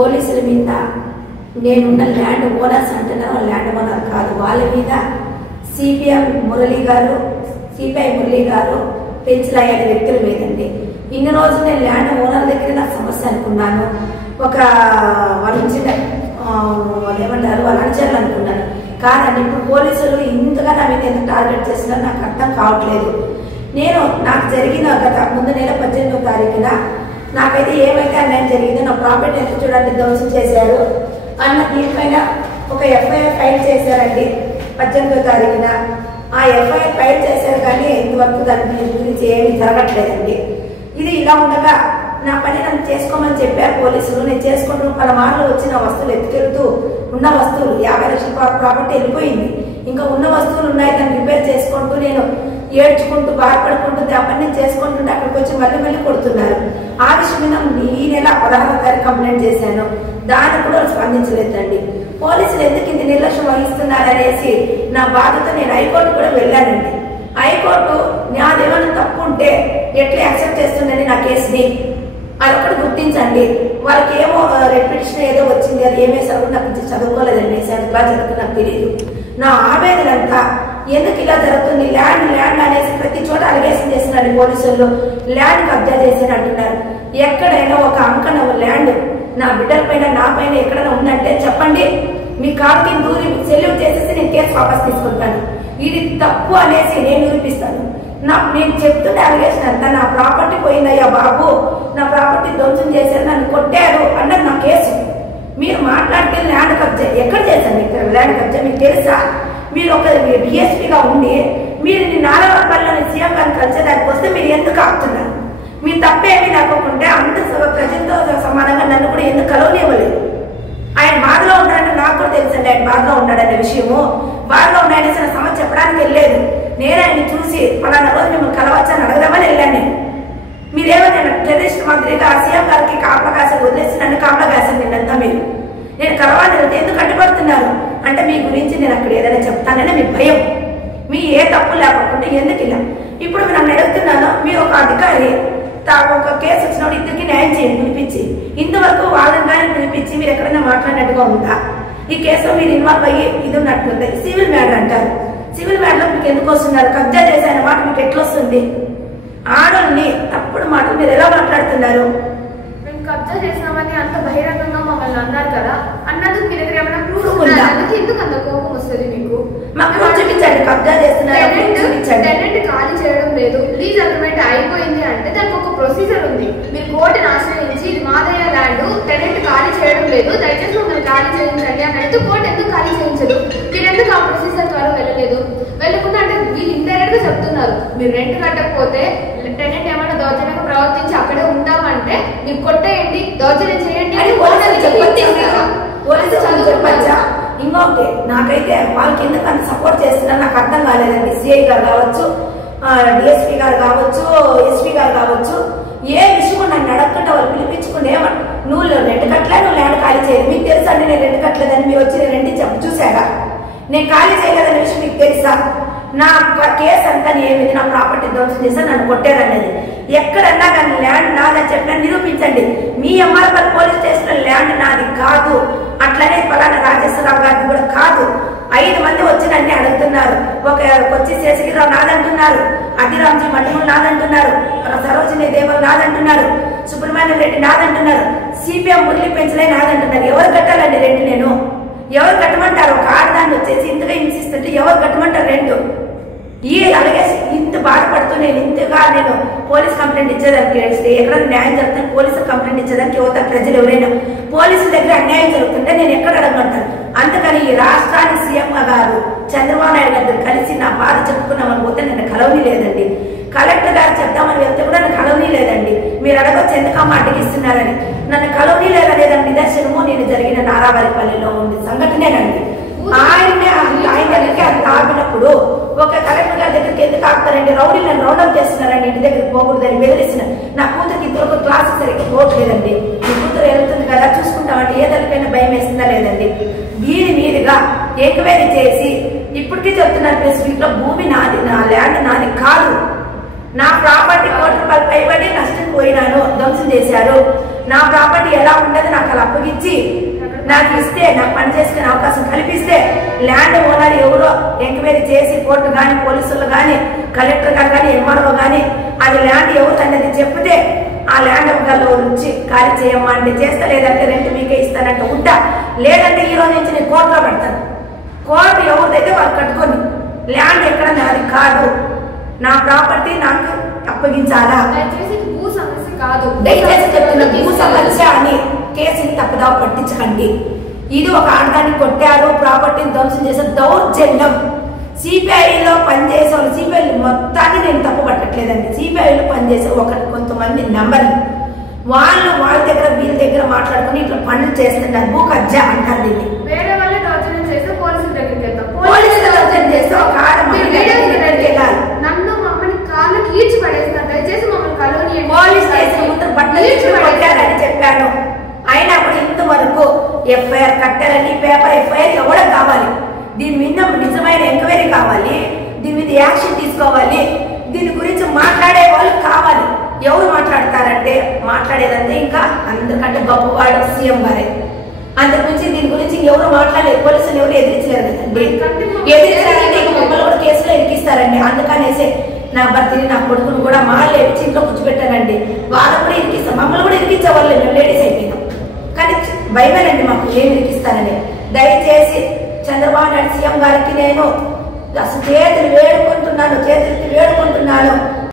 పోలీసుల మీద నేనున్న ల్యాండ్ ఓనర్స్ అంటున్నారు, ల్యాండ్ ఓనర్ కాదు, వాళ్ళ మీద సిపిఐ మురళి గారు పెంచలయ్యే వ్యక్తుల మీదండి. ఇన్ని రోజులు నేను ల్యాండ్ ఓనర్ దగ్గర నాకు సమస్య అనుకున్నాను, ఒక వాళ్ళు ఏమంటారు వాళ్ళు అణచారు అనుకున్నాను. కాదండి, ఇప్పుడు పోలీసులు ఇంతగా నా మీద ఎంత టార్గెట్ చేస్తున్నారో నాకు అర్థం కావట్లేదు. నాకు జరిగిన గత ముందు నెల 18వ తారీఖున నాకైతే ఏమైతే అన్యాయం జరిగిందో, నా ప్రాపర్టీ ఎంత చూడండి ధ్వంసం చేశారు అన్న దీనిపైన ఒక ఎఫ్ఐఆర్ ఫైల్ చేశారండి 18వ తారీఖున. ఆ ఎఫ్ఐఆర్ ఫైల్ చేశారు కానీ ఇంతవరకు దాని గురించి ఏమీ జరగట్లేదండి. ఇది ఇలా ఉండగా నా పని నన్ను చేసుకోమని చెప్పారు పోలీసులు. నేను చేసుకుంటూ పలుమార్లు వచ్చిన వస్తువులు ఎత్తుకెళ్తూ ఉన్న వస్తువులు 50 లక్షల ప్రాపర్టీ వెళ్ళిపోయింది. ఇంకా ఉన్న వస్తువులు ఉన్నాయి, దాన్ని రిపేర్ చేసుకుంటూ నేను ఏడ్చుకుంటూ బాధపడుకుంటూ ఆ పని నేను చేసుకుంటుంటే అక్కడికి వచ్చి మళ్ళీ కొడుతున్నారు. ఆ విషయం మీద ఈ నెల 16వ తారీఖు కంప్లైంట్ చేశాను, దాన్ని కూడా స్పందించలేదండి. పోలీసులు ఎందుకు ఇంత నిర్లక్ష్యం వహిస్తున్నారనేసి నా బాధతో నేను హైకోర్టు కూడా వెళ్ళానండి. హైకోర్టు నాదేమైనా తప్పు ఉంటే ఎట్లా యాక్సెప్ట్ చేస్తుందని నా కేసుని అదొక్కటి గుర్తించండి. వాళ్ళకి ఏమో రెప్యుటేషన్ ఏదో వచ్చింది, అది ఏమేసారు నాకు చదువుకోలేదండి, 7th క్లాస్ చదువుకు నాకు తెలియదు. నా ఆవేదన అంతా ఎందుకు ఇలా జరుగుతుంది, ల్యాండ్ అనేసి ప్రతి చోట అలిగేషన్ చేస్తున్నారు పోలీసులు. ల్యాండ్ కబ్జా చేశారు అంటున్నారు. ఎక్కడైనా ఒక అంకణ ల్యాండ్ నా బిడ్డల పైన నా పైన ఎక్కడైనా ఉందంటే చెప్పండి, మీ కాలుకి దూరి సెల్యూట్ చేసేసి నేను కేసు వాపస్ తీసుకుంటాను. ఇది తప్పు అనేసి నేను నిరూపిస్తాను. నేను చెప్తున్న అలిగేషన్ అంతా నా ప్రాపర్టీ పోయిందయ్యా బాబు, నా ప్రాపర్టీ ధ్వంసం చేశారు, నన్ను కొట్టారు అన్నది నా కేసు. మీరు మాట్లాడితే ల్యాండ్ కబ్జా ఎక్కడ చేశారు? మీకు ల్యాండ్ కబ్జా మీకు తెలుసా? మీరు ఒక డిఎస్పీగా ఉండి మీరు నారాయణపల్లిలోని సీఎం గారిని కలిసేదానికి వస్తే మీరు ఎందుకు ఆపుతున్నారు? మీ తప్పేమీ లేకుంటే అంత ప్రజలతో సమానంగా నన్ను కూడా ఎందుకు కలవనివ్వలేదు? ఆయన బాధలో ఉన్నాడని నాకు కూడా తెలుసండి, ఆయన బాధలో ఉన్నాడనే విషయము. బాధలో ఉన్నాయనేసి నా సమస్య చెప్పడానికి వెళ్ళలేదు. నేను ఆయన్ని చూసి పలానా రోజు మిమ్మల్ని కలవచ్చని అడగదామని వెళ్ళాను. నేను మీరేమన్నా టెర్రరిస్ట్ మాదిరిగా సీఎం గారికి కాపలా కాసారు వదిలేసి నన్ను కాపలా కాసారు నిన్నంతా. నేను కలవాలి ఎందుకు అడ్డుపడుతున్నారు అంటే మీ గురించి నేను అక్కడ ఏదైనా చెప్తానని మీ భయం. మీ ఏ తప్పు లేకుండా ఎందుకు ఇలా ఇప్పుడు నన్ను అడుగుతున్నాను. మీరు ఒక అధికారి ఒక కేసు వచ్చినప్పుడు ఇద్దరికి న్యాయం చేయండి పిలిపించి. ఇంతవరకు వాళ్ళని కానీ పిలిపించి మీరు ఎక్కడైనా మాట్లాడినట్టుగా ఉందా? ఈ కేసులో మీరు ఇన్వాల్వ్ అయ్యి ఇది ఉన్నట్టుంది. సివిల్ మ్యాటర్ అంటారు. సివిల్ మ్యాటర్లో మీకు ఎందుకు వస్తున్నారు? కబ్జా చేసిన మాట మీకు ఎట్లా వస్తుంది? ఆడల్ని తప్పుడు మాటలు మీరు ఎలా మాట్లాడుతున్నారు? మేము కబ్జా చేసినామని అంత బహిరంగంగా మమ్మల్ని అన్నారు కదా, అన్నందుకు మీ దగ్గర ఏమైనా ప్రూఫ్ ఉందా? ఎందుకు అంత కోపం వస్తుంది మీకు? మాకు చూపించండి, కబ్జా చేస్తున్నారు. టెనెంట్ ఖాళీ చేయడం లేదు, లీజ్ అగ్రిమెంట్ అయిపోయింది అంటే దానికి ఒక ప్రొసీజర్ ఉంది. మీరు కోర్టుని ఆశ్రయించి ఇది మాదయ్య ల్యాండ్, టెనెంట్ ఖాళీ చేయడం లేదు, దయచేసి మమ్మల్ని ఖాళీ చేయించండి అని అంటే కోర్టు ఎందుకు ఖాళీ చేయించదు? మీరు ఎందుకు ఆ ప్రొసీజర్ ద్వారా వెళ్ళలేదు? వెళ్ళకుండా అంటే వీళ్ళు ఇండైరెక్ట్ గా చెప్తున్నారు, మీరు రెంట్ కట్టకపోతే టెనెంట్ ఏమైనా దౌర్జన్యంగా ప్రవర్తించి అక్కడే ఉంటామంటే మీరు కొట్టేయండి, దౌర్జన్యం చేయండి అని చెప్పచ్చా? ఇంకొకటి నాకైతే వాళ్ళకి ఎందుకు అంత సపోర్ట్ చేస్తున్నారు నాకు అర్థం కాలేదండి. సిఐ గారు కావచ్చు, డిఎస్పీ గారు కావచ్చు, ఎస్పీ గారు కావచ్చు, ఏ విషయం నన్ను అడగకుండా వాళ్ళు పిలిపించుకుని నువ్వు రెంట్ కట్టలే, నువ్వు ల్యాండ్ ఖాళీ చేయదు. మీకు తెలుసా అండి నేను రెంట్ కట్టలేదని? మీరు వచ్చి నేను రెంట్ చెప్పు చూసారా? నేను ఖాళీ చేయలేదనే విషయం మీకు తెలుసా? నా కేసు అంతా ఏమిటి? నా ప్రాపర్టీ ధ్వంసం చేసి నన్ను కొట్టారనేది ఎక్కడన్నా కానీ ల్యాండ్ నాదని చెప్పినా నిరూపించండి. మీ ఎంఆర్పల్లి పోలీస్ స్టేషన్ ల్యాండ్ నాది కాదు, అట్లనే పలానా రాజేశ్వరరావు గారిది కూడా కాదు. 5 మంది వచ్చి నన్ను అడుగుతున్నారు. ఒక కొచ్చి శేషగిరిరావు నాదంటున్నారు, అధిరామ్జీ మఠములు నాదంటున్నారు, సరోజిని దేవల్ నాదంటున్నారు, సుబ్రహ్మణ్యం రెడ్డి నాదంటున్నారు, సిపిఎం మురళి పెంచలే నాదంటున్నారు. ఎవరు కట్టాలండి రెంట్? నేను ఎవరు కట్టమంటారు? ఒక ఆడదాన్ని వచ్చేసి ఇంతగా హింసిస్తుంటే ఎవరు కట్టమంటారు రెంట్? ఈ అలాగే ఇంత బాధపడుతూ నేను పోలీస్ కంప్లైంట్ ఇచ్చేదానికి వేస్తే ఎక్కడ న్యాయం జరుగుతుంది? పోలీసు కంప్లైంట్ ఇచ్చేదానికి యువత ప్రజలు ఎవరైనా పోలీసుల దగ్గర అన్యాయం జరుగుతుంటే నేను ఎక్కడ అడగమంటాను? అందుకని ఈ రాష్ట్రానికి సీఎం గారు చంద్రబాబు నాయుడు గారు కలిసి నా బాధ చెప్పుకున్నామని పోతే నన్ను కలవని లేదండి. కలెక్టర్ గారు చెప్తామని వెళ్తే కూడా నన్ను కలవని లేదండి. మీరు అడగొచ్చు ఎందుకమ్మా అడ్డగిస్తున్నారని. నన్ను కలవని లేదనేదాన్ని నిదర్శనము నేను జరిగిన నారావారిపల్లిలో ఉంది సంఘటనేనండి. ఆయన దగ్గరికి అది ఆపినప్పుడు ఒక కలెక్టర్ గారి దగ్గరికి ఎందుకు ఆపుతారండి? రౌడీ నన్ను రౌండప్ చేస్తున్నారండి, ఇంటి దగ్గరికి పోకూడదని బెదిరిస్తున్న. నా కూతురికి ఇద్దరు క్లాసు సరిగ్గా పోవట్లేదండి. మీ కూతురు వెళ్తుంది కదా చూసుకుంటామంటే ఏ తల్లికైనా భయం వేస్తుందా లేదండి? దీని మీదుగా ఎంక్వైరీ చేసి ఇప్పటికీ చెప్తున్నారు ప్రెస్ మీట్ లో, భూమి నాది, నా ల్యాండ్ నాది కాదు, నా ప్రాపర్టీ ₹1 కోటి పైబడి నష్టం పోయినాను, ధ్వంసం చేశారు, నా ప్రాపర్టీ ఎలా ఉండదు నాకు అలా అప్పగించి నాకు ఇస్తే నాకు పని చేసుకునే అవకాశం కల్పిస్తే ల్యాండ్ ఓనర్ ఎవరో ఎంక్వైరీ చేసి కోర్టు కానీ పోలీసులు కానీ కలెక్టర్ గారు కానీ ఎంఆర్ఓ కానీ అది ల్యాండ్ ఎవరు అనేది చెప్తే ఆ ల్యాండ్ గల్లో నుంచి ఖాళీ చేయమ్మా అంటే చేస్తా, లేదంటే రెంట్ మీకే ఇస్తానంటే ఉంటా, లేదంటే ఈ రోజు నుంచి నేను కోర్టులో పెడతాను. కోర్టు ఎవరిదైతే వాళ్ళు కట్టుకొని ల్యాండ్ ఎక్కడ నాది కాదు, నా ప్రాపర్టీ నాకు అప్పగించాలా. దయచేసి చెప్తున్న భూ సమస్య అని కేసుని తప్పుదావ పట్టించకండి. ఇది ఒక ఆడదాన్ని కొట్టారు, ప్రాపర్టీని ధ్వంసం చేసే దౌర్జన్యం. సిపిఐలో పనిచేసే వాళ్ళు, సిపిఐ మొత్తాన్ని నేను తప్పు పట్టట్లేదండి, సిపిఐలో పనిచేసే కొంతమంది నెంబర్లు వాళ్ళు వాళ్ళ దగ్గర వీళ్ళ దగ్గర మాట్లాడుకుని ఇట్లా పనులు చేస్తున్నారు. భూ కబ్జా అంటారు దీన్ని. వేరే వాళ్ళే దౌర్జన్యం చేస్తే పోలీసుల దగ్గరికి వెళ్తాం. పోలీసులు దౌర్జన్యం చేస్తే ఒక నన్ను మమ్మల్ని కాళ్ళకి ఈడ్చి పడేస్తారు. దయచేసి మమ్మల్ని కలవని. పోలీస్ స్టేషన్ ముందు బట్టలు పట్టారని చెప్పాను. అయినా కూడా ఇంతవరకు ఎఫ్ఐఆర్ కట్టారని పేపర్ ఎఫ్ఐఆర్ ఇవ్వడం కావాలి. దీని మీద నిజమైన ఎంక్వైరీ కావాలి, దీని మీద యాక్షన్ తీసుకోవాలి, దీని గురించి మాట్లాడే వాళ్ళు కావాలి. ఎవరు మాట్లాడతారంటే మాట్లాడేదంటే ఇంకా అందరికంటే గొప్పవాడు సీఎం గారే. అంతకుమించి దీని గురించి ఎవరు మాట్లాడలేదు. పోలీసులు ఎవరు ఎదిరించలేరు కదండి. ఎదిరించాలంటే ఇక మమ్మల్ని కూడా కేసులో ఇరికిస్తారండి. అందుకనేసి నా భర్తని నా కొడుకును కూడా మాళ్ళు ఎరిచి ఇంట్లో కూర్చోబెట్టానండి. వాళ్ళు కూడా ఇరికిస్తాం, మమ్మల్ని కూడా ఇరికించే వాళ్ళు మేము లేడీస్ అయిపోయినాం. కానీ భయమేనండి మాకు ఏమి ఇరికిస్తారని. దయచేసి చంద్రబాబు నాయుడు సీఎం గారికి నేను అసలు చేతులు వేడుకుంటున్నాను.